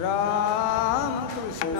Ram Krishna.